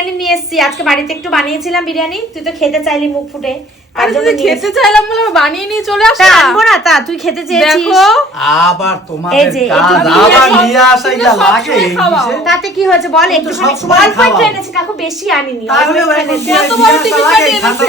বিরিয়ানি নিয়ে এসেছি আজকে বাড়িতে একটু বানিয়েছিলাম বিরিয়ানি, তুই তো খেতে চাইলি মুখ ফুটে। আরে তুই খেতে চাইলাম বলে বানিয়ে নিয়ে চলে আসা। আনবো না তা, তুই খেতে চেয়েছিস। দেখো আবার তোমাদের কাজ আবার নিয়ে আসা এটা লাগে। তাতে কি হয়েছে বল, একটু অল্প একটু এনেছি কাকু, বেশি আনিনি। কত বড় টিফিন বানিয়ে এনেছে।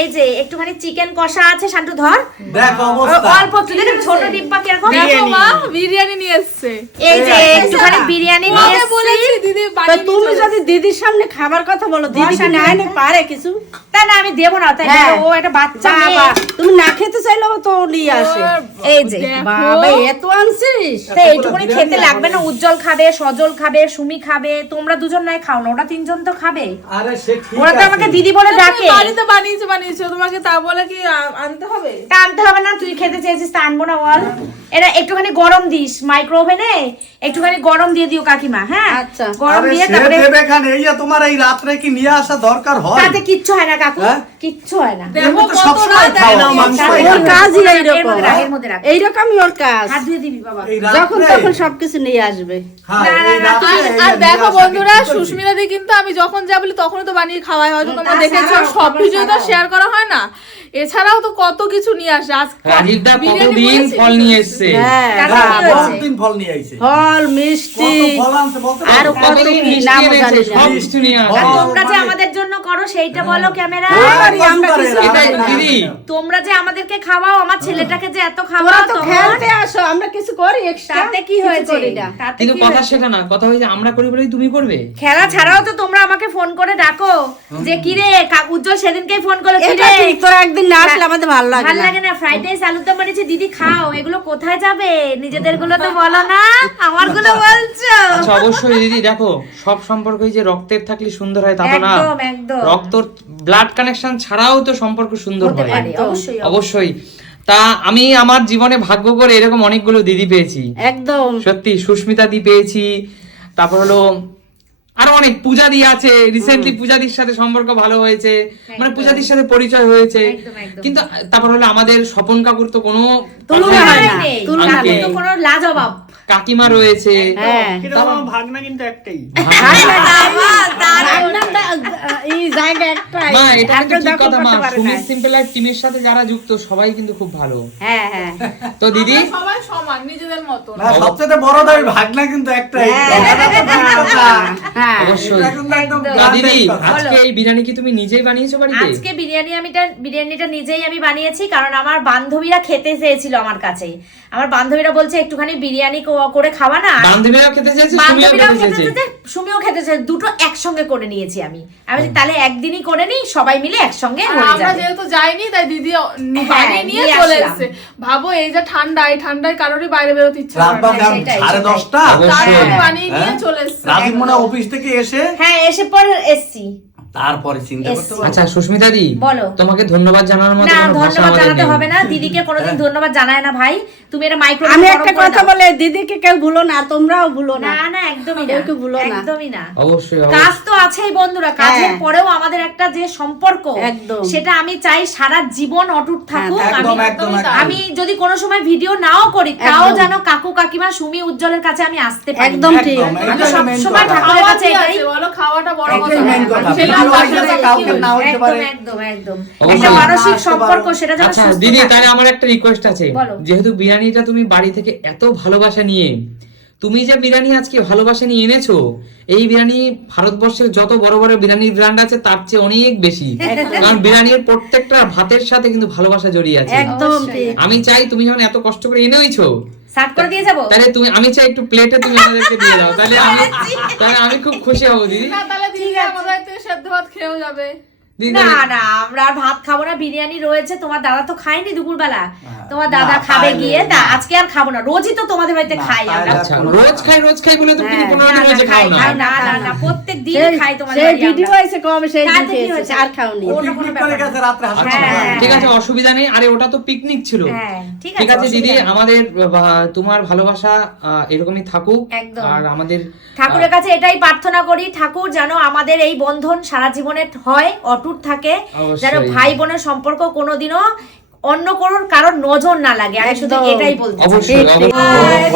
এই যে একটুখানি চিকেন কষা আছে, শান্টু ধর। দেখো অবস্থা। অল্প একটু দেখেন ছোট ডিব্বা কিরকম। দেখো মা বিরিয়ানি নিয়ে এসেছে। এই যে একটুখানি বিরিয়ানি নিয়ে মাকে বলেছি এসেছি। দিদি তো বানিয়ে তুমি যদি দিদির সামনে খাবার কথা বলো, দিদি কি না এনে পারে কিছু? তা না আমি দেবো না, তাই হ্যাঁ। ও একটা বাচ্চা বাবা, মেয়ে। তুমি না খেতে চাইলেও তো নিয়ে আসে। এই যে বাবা এত আনছিস। তো এইটুকুনি খেতে লাগবে না? উজ্জ্বল খাবে, সজল খাবে, সুমি খাবে, তোমরা দুজন নাই খাও না, ওরা তিনজন তো খাবে। আরে সে ঠিক ওরা তো আছে। আমাকে দিদি বলে ডাকে। বাড়িতে বানিয়েছো তোমাকে তা বলে কি আনতে হবে? তা আনতে হবে না, তুই খেতে চেয়েছিস তা আনবো না বল। এটা একটুখানি গরম দিস মাইক্রো ওভেনে, একটুখানি গরম দিয়ে দিও কাকিমা। হ্যাঁ আচ্ছা। গরম আরে দিয়ে সে তারপরে দেবে কেন? এই যে তোমার এই রাত্রে কি নিয়ে আসা দরকার হয়? তাতে কিচ্ছু হয় না কাকু, হ্যাঁ? কিচ্ছু হয় না। দেখো এমনি তো কত সবসময় রাত খাও দেখো। মাংস। ওর কাজই এর এইরকম। মধ্যে রাখ, এর মধ্যে রাখ। এইরকমই ওর কাজ। হাত ধুয়ে দিবি বাবা। এই যখন রাত্রে? তখন সবকিছু নিয়ে আসবে। হ্যাঁ, না, এই না, রাত্রে এই আর যে দেখো নিয়ে আসা বন্ধুরা, কি করছি? সুস্মিতা দি কিন্তু আমি যখন যা বলি তখনই তো বানিয়ে খাওয়াই, হয়তো তোমরা তাছাড়াও দেখেছো সব ভিডিও তো শেয়ার করা হয় না, এছাড়াও তো কত কিছু নিয়ে আসে। আজ রাজীব দা বিরিয়ানি কতদিন বলেছি। ফল নিয়ে এসছে। হ্যাঁ, তাতে হ্যাঁ, কি হয়েছে? বহুদিন ফল নিয়ে আইছে। ফল মিষ্টি কত ফল আনছে বলতে আর পারো? কত কতদিন কি মিষ্টি নাম এনেছে, জানি না। সব কিছু নিয়ে আসে। আর ফল তোমরা যে মানে- আমাদের জন্য করো সেইটা বলো ক্যামেরা। আরে আমরা কিছু এটাই দিদি, তোমরা যে আমাদেরকে খাওয়াও, আমার ছেলেটাকে যে এত তোরা খাওয়াও, তো তোমরা- খেলতে আসো, আমরা কিছু করি এক্সট্রা। তাতে কি হয়েছে? তাতে কিন্তু কি কথা হয়েছে? সেটা না, কথা হয়েছে আমরা করি বলেই তুমি করবে। খেলা ছাড়াও তো তোমরা আমাকে ফোন করে ডাকো যে কিরে উজ্জ্বল সেদিনকেই ফোন করলো, এটা কিরে ঠিক, তোরা একদিন না আসলে আমাদের ভালো লাগে ভাল না। লাগে না? ফ্রাইড রাইস আলুর দম বানিয়েছে দিদি, খাও। এগুলো কোথায় যাবে? নিজেদের গুলো তো বলো না, আমার গুলো বলছো। আচ্ছা অবশ্যই দিদি, দেখো সব সম্পর্কই যে রক্তের থাকলে সুন্দর হয় তা তো না। একদম একদম রক্ত ব্লাড কানেকশন ছাড়াও তো সম্পর্ক সুন্দর হতে হয়। পারে, অবশ্যই অবশ্যই। তা আমি আমার জীবনে ভাগ্য করে এরকম অনেকগুলো দিদি পেয়েছি। একদম। সত্যি সুস্মিতা দি পেয়েছি, তারপর হলো আরো অনেক পূজা দি আছে, রিসেন্টলি পূজাদির সাথে সম্পর্ক ভালো হয়েছে, মানে পূজাদির সাথে পরিচয় হয়েছে। একদম, একদম। কিন্তু তারপর হলো আমাদের স্বপন কাকুর তো কোনো তুলনা কথাই হয় নেই। না, নেই, তুলনা তাতে নেই। তো কোনো লাজবাব। কাকিমা রয়েছে। হ্যাঁ। ভাগনা কিন্তু একটাই। রান্নাটা, এই জায়গা একটাই। মা এটা আর কিন্তু কেউ ঠিক কথা দখল মা, করতে পারে সুমি না। সিম্পল লাইফ টিমের সাথে যারা যুক্ত সবাই কিন্তু খুব ভালো। হ্যাঁ হ্যাঁ তো দিদি আমরা সবাই সমান নিজেদের মতো। না, সবচেয়ে বড় দাবি ভাগনা কিন্তু একটাই। হ্যাঁ। অবশ্যই। এটা কিন্তু একদম একদম। তো দিদি গাছের কথা। আজকে এই বিরিয়ানি কি তুমি নিজেই বানিয়েছো বাড়িতে? আজকে বিরিয়ানিটা নিজেই আমি বানিয়েছি, কারণ আমার বান্ধবীরা খেতে চেয়েছিল আমার কাছে। আমার বান্ধবীরা বলছে একটুখানি বিরিয়ানি করে খাওয়া না। বান্ধবীরাও খেতে চেয়েছে, সুমিও বান্ধবীরাও খেতে খেতে চেয়েছে। চেয়েছে, সুমিও খেতে চেয়েছে, দুটো একসঙ্গে করে নিয়েছি আমি। আমি বলছি, তাহলে একদিনই করে নিই, সবাই মিলে একসঙ্গে আর হয়ে আমরা যাবে। যেহেতু যাইনি তাই দিদি বানিয়ে নিয়ে নিয়ে চলে আসলাম। এসেছে। ভাবো এই যে ঠান্ডা, এই ঠান্ডায় কারোরই বাইরে বেরোতে ইচ্ছা রাত করে বা না। গান সেটাই, 10:30 অবশ্যই। তারপরে বানিয়ে নিয়ে হ্যাঁ? চলে এসেছে। রাজীব মনে হয় অফিস থেকে এসে হ্যাঁ, এসে পরে এসছি। তারপরে চিন্তা করতে পারো। আচ্ছা সুস্মিতা দি, বলো। তোমাকে ধন্যবাদ জানানোর মতো না, কোনো ভাষা ধন্যবাদ আমাদের জানাতে নেই। হবে না, দিদিকে কোনোদিন ধন্যবাদ জানায় না ভাই। তুমি এটা মাইক্রো আমি একটা কথা বলে, দিদিকে কেউ ভুলো না, তোমরাও ভুলো না। না না, একদমই না, কেউ ভুলো না। একদমই না। অবশ্যই কাজ তো আছেই বন্ধুরা, কাজের হ্যাঁ। পরেও আমাদের একটা যে সম্পর্ক, একদম। সেটা আমি চাই সারা জীবন অটুট থাকুক। একদম, আমি একদম, একদম। আমি যদি কোনো সময় ভিডিও নাও করি, তাও একদম। যেন কাকু কাকিমা সুমি উজ্জ্বলের কাছে আমি আসতে পারি। একদম ঠিক। একদম, আমি এটাই main সবসময় কথা। ঠাকুরের খাওয়া কাছে কি এটাই। আছে বলো, খাওয়াটা বড় এটাই কথা। main কথা। সেটা ভিডিও বাসায় আসলে যাই কাউকে কি না হইতে একদম পারে। একদম একদম অবশ্যই। একটা মানসিক আসতে সম্পর্ক, পারো। সেটা যেন আচ্ছা সুস্থ দিদি, থাকে। তাহলে আমার একটা রিকোয়েস্ট আছে। বলো। যেহেতু বিরিয়ানিটা তুমি বাড়ি থেকে এত ভালোবাসা নিয়ে, তুমি যে বিরিয়ানি আজকে ভালোবাসা নিয়ে এনেছো, এই বিরিয়ানি ভারতবর্ষের যত বড় বড় বিরিয়ানির ব্র্যান্ড আছে তার চেয়ে অনেক বেশি। কারণ বিরিয়ানির প্রত্যেকটা ভাতের সাথে কিন্তু ভালোবাসা জড়িয়ে আছে। একদম ঠিক। আমি চাই তুমি যখন এত কষ্ট করে এনেছো, সার্ভ করে দিয়ে যাবো। তাহলে আমি চাই একটু প্লেটে তুমি আমাদেরকে দিয়ে দাও, তাহলে আমি খুব খুশি হব দিদি। না তাহলে দিদি আমাদের থেকে সেদ্ধ ভাত খেয়েও যাবে। দিদি না তাহলে- না, আমরা আর ভাত খাবো না, বিরিয়ানি রয়েছে। তোমার দাদা তো খায়নি দুপুরবেলা, তোমার না, দাদা খাবে তাইলে গিয়ে। তা না। আজকে আর খাবো না, রোজই তো তোমাদের বাড়িতে না, খাই আমরা। তাইলে- আচ্ছা রোজ খাই বলে তুমি হ্যাঁ, 15 না, দিন না, হয়েছে খাই, খাও না। খাই না, না, না, প্রত্যেক দিন খাই তোমাদের সেই বাড়ি আমরা। ভিডিও আছে কবে, সেই তাতে দিন কি খেয়েছি, হয়েছে? আর খাওনি। ওটা কোনো পিকনিক ব্যাপার করে না। গেছে রাত্রে আচ্ছা হ্যাঁ। ঠিক আছে, অসুবিধা নেই। আরে ওটা তো পিকনিক ছিল। হ্যাঁ, ঠিক ঠিক আছে দিদি, অসুবিধা নেই। আমাদের তোমার ভালোবাসা এরকমই থাকুক। একদম। আর আমাদের ঠাকুরের কাছে এটাই প্রার্থনা করি, ঠাকুর যেন আমাদের এই বন্ধন সারা জীবনে হয়, অটুট থাকে, অবশ্যই। যেন ভাই বোনের সম্পর্ক কোনোদিনও অন্য কারোর নজর না লাগে, আমি শুধু এটাই বলতে চাই। অবশ্যই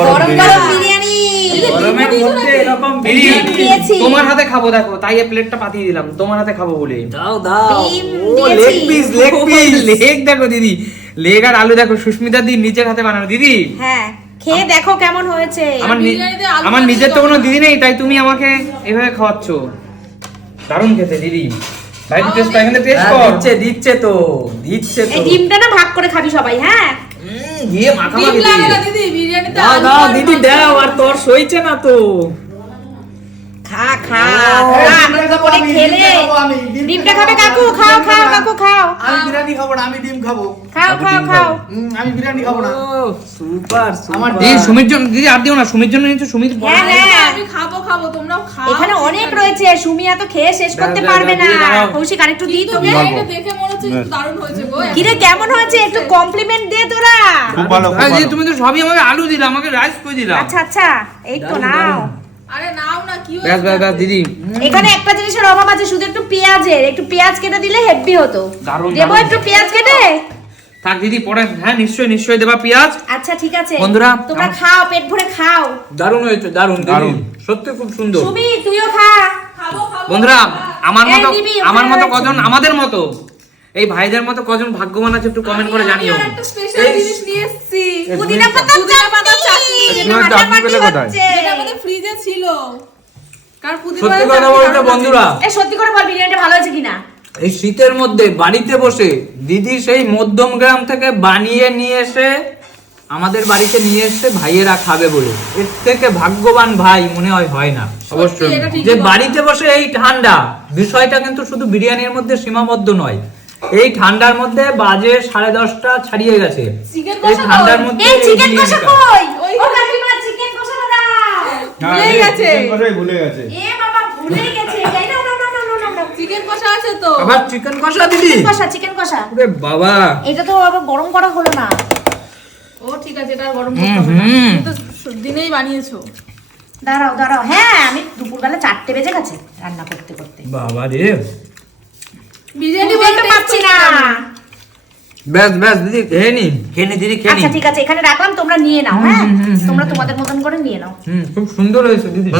গরম গরম বিরিয়ানি গরমের মধ্যে এরকম দিয়েছি, তোমার হাতে খাবো দেখো, তাই এই প্লেটটা পাঠিয়ে দিলাম তোমার হাতে খাবো বলে। দাও দাও। ডিম ও দিয়েছি। Leg piece, leg piece. Leg দেখো দিদি, লেগ আর আলু দেখো সুস্মিতা দি নিজের হাতে বানানো। দিদি হ্যাঁ, খেয়ে দেখো কেমন হয়েছে। বিরিয়ানিতে আলু আমার ভাজি নিজের তো তো কোনো দিদি নেই, তাই তুমি আমাকে এভাবে খাওয়াচ্ছ। দারুণ খেতে দিদি, ভাই টেস্ট এখানে টেস্ট হ্যাঁ, কর। দিচ্ছে তো। এই ডিমটা না ভাগ করে খাবি সবাই, হ্যাঁ? গিয়ে মাখা ডিম মাখি লাগে দিদি। না দিদি, বিরিয়ানিতে দাও আলু দাও আর দিদি মাছ দাও, আর তোর সইছে না তো। খা খা খা, আনন্দ করে খেলে। ডিমটা খাবে কাকু, খাও খাও কাকু খাও, আমি বিরিয়ানি খাবো না, আমি ডিম খাবো। খাও খাও খাও। আমি বিরিয়ানি খাবো না। ও সুপার আমার সুপার। এই সুমির জন্য দিদি আর দিও না, সুমির জন্য নিচ্ছ, সুমির বড়। হ্যাঁ হ্যাঁ, আমি খাবো, তোমরাও খাও। এখানে অনেক রয়েছে, সুমি এত খেয়ে শেষ করতে দাও, পারবে না। দাও, দাও। কৌশিক আরেকটু দিই কিন্তু তোকে। বিরিয়ানিটা দেখে মনে হচ্ছে একটু দারুণ হয়েছে গো। কিরে কেমন হয়েছে, একটু কমপ্লিমেন্ট দে তোরা। খুব ভালো আরে দিদি, তুমি তো সবই আমাকে আলু দিলা, আমাকে রাইস করে দিলা। আচ্ছা আচ্ছা, এই তো নাও। আরে নাও না, কি ব্যাস ব্যাস ব্যাস দিদি, এখানে একটা জিনিসের অভাব আছে, শুধু একটু পেঁয়াজের, একটু পেঁয়াজ কেটে দিলে হেভি হতো। দারুণ, দেবো দারুণ। একটু পেঁয়াজ কেটে? থাক দিদি পরে, হ্যাঁ নিশ্চয়ই নিশ্চয়ই দেবা পেঁয়াজ। আচ্ছা ঠিক আছে বন্ধুরা, তোমরা খাও, পেট ভরে খাও। দারুণ হয়েছে, দারুণ দারুণ, সত্যি খুব সুন্দর। সুমি তুইও খা। খাবো। বন্ধুরা আমার এই মতো, দিবি, আমার ওখানে মতো রয়েছে। কজন, আমাদের মতো এই ভাইদের মতো কজন ভাগ্যবান আছে একটু কমেন্ট করে জানিও। আমি আর একটা স্পেশাল জিনিস নিয়ে এসেছি। পুদিনা পাতা চাটনি। পুদিনা চাটনি পেলে কোথায়? যেটা আমাদের ফ্রিজে ছিল। কারণ পুদিনা সত্যি পাতা কথা চাটনি বলতে দারুণ বন্ধুরা, এ সত্যি করে বল বিরিয়ানিটা ভালো হয়েছে কিনা? এই শীতের মধ্যে বাড়িতে বসে দিদি সেই মধ্যম গ্রাম থেকে বানিয়ে নিয়ে এসে আমাদের বাড়িতে নিয়ে এসে ভাইয়েরা খাবে বলে, এর থেকে ভাগ্যবান ভাই মনে হয় না। সত্যি, অবশ্যই। এটা ঠিকই যে বল। বাড়িতে বসে এই ঠান্ডা, বিষয়টা কিন্তু শুধু বিরিয়ানির মধ্যে সীমাবদ্ধ নয়, এই ঠান্ডার মধ্যে বাজে 10:30 ছাড়িয়ে গেছে। চিকেন এই কষা ঠান্ডার দাও। মধ্যে এই চিকেন বিরিয়ানিটা। কষা কই? ওই ও কাকিমা চিকেন কষা দাও। ভুলে গেছে। ভুলে গেছে। এ বাবা ভুলে গেছে। এই নাও নাও নাও নাও নাও নাও। চিকেন কষা আছে তো। আবার চিকেন কষা দিদি? চিকেন কষা। ওরে বাবা, এটা তো আবার গরম করা হলো না। ও ঠিক আছে, এটা আর গরম করতে হবে না। তুমি তো দিনেই বানিয়েছো। দাঁড়াও দাঁড়াও, হ্যাঁ আমি দুপুরবেলা 4টে বেজে গেছে রান্না করতে করতে। বাবা রে, বিরিয়ানি বলতে বলতে পারছি না। ব্যাস ব্যাস দিদি খেয়ে নি, খেয়ে নি দিদি, খেয়ে নি। আচ্ছা ঠিক আছে, এখানে রাখলাম, তোমরা নিয়ে নাও। হ্যাঁ তোমরা তোমাদের মতন করে নিয়ে নাও। খুব সুন্দর হয়েছে দিদি।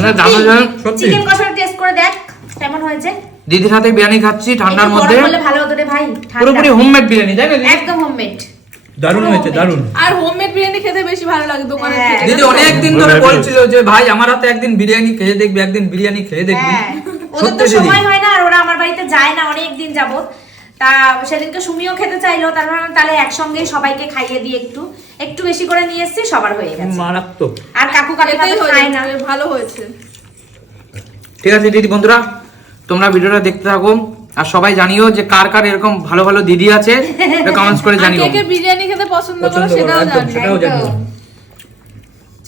সত্যি চিকেন কষার টেস্ট করে দেখ কেমন হয়েছে। দিদির হাতে বিরিয়ানি খাচ্ছি ঠান্ডার একটু মধ্যে, গরম হলে ভালো হতো রে ভাই, ঠান্ডা। পুরোপুরি হোমমেড বিরিয়ানি তাই না দিদি? একদম হোমমেড। দারুণ হয়েছে, দারুণ। আর হোমমেড বিরিয়ানি খেতে বেশি ভালো লাগে দোকানের হ্যাঁ। থেকে। দিদি অনেক দিন ধরে বলছিল যে ভাই আমার হাতে একদিন বিরিয়ানি খেয়ে দেখবি, একদিন বিরিয়ানি খেয়ে দেখবি। হ্যাঁ ওদের তো সত্যি দিদি, সময় হয় না, আর ওরা আমার বাড়িতে যায় না অনেক দিন যাবত। তা সেদিনকে সুমিও খেতে চাইলো, তার ভাবলাম তাহলে একসঙ্গেই সবাইকে খাইয়ে দিই, একটু একটু বেশি করে নিয়ে এসেছি, সবার হয়ে গেছে। মারাত্মক। আর কাকু কাকিমা খেতেই তো হয়েছে, খায় না। ভালো হয়েছে। ঠিক আছে দিদি, বন্ধুরা তোমরা ভিডিওটা দেখতে থাকো, আর সবাই জানিও যে কার কার এরকম ভালো ভালো দিদি আছে, কমেন্টস করে আর জানিও। কে কে বিরিয়ানি খেতে পছন্দ করে পছন্দ করো, সেটাও একদম, জানি। সেটাও জানিও। একদম।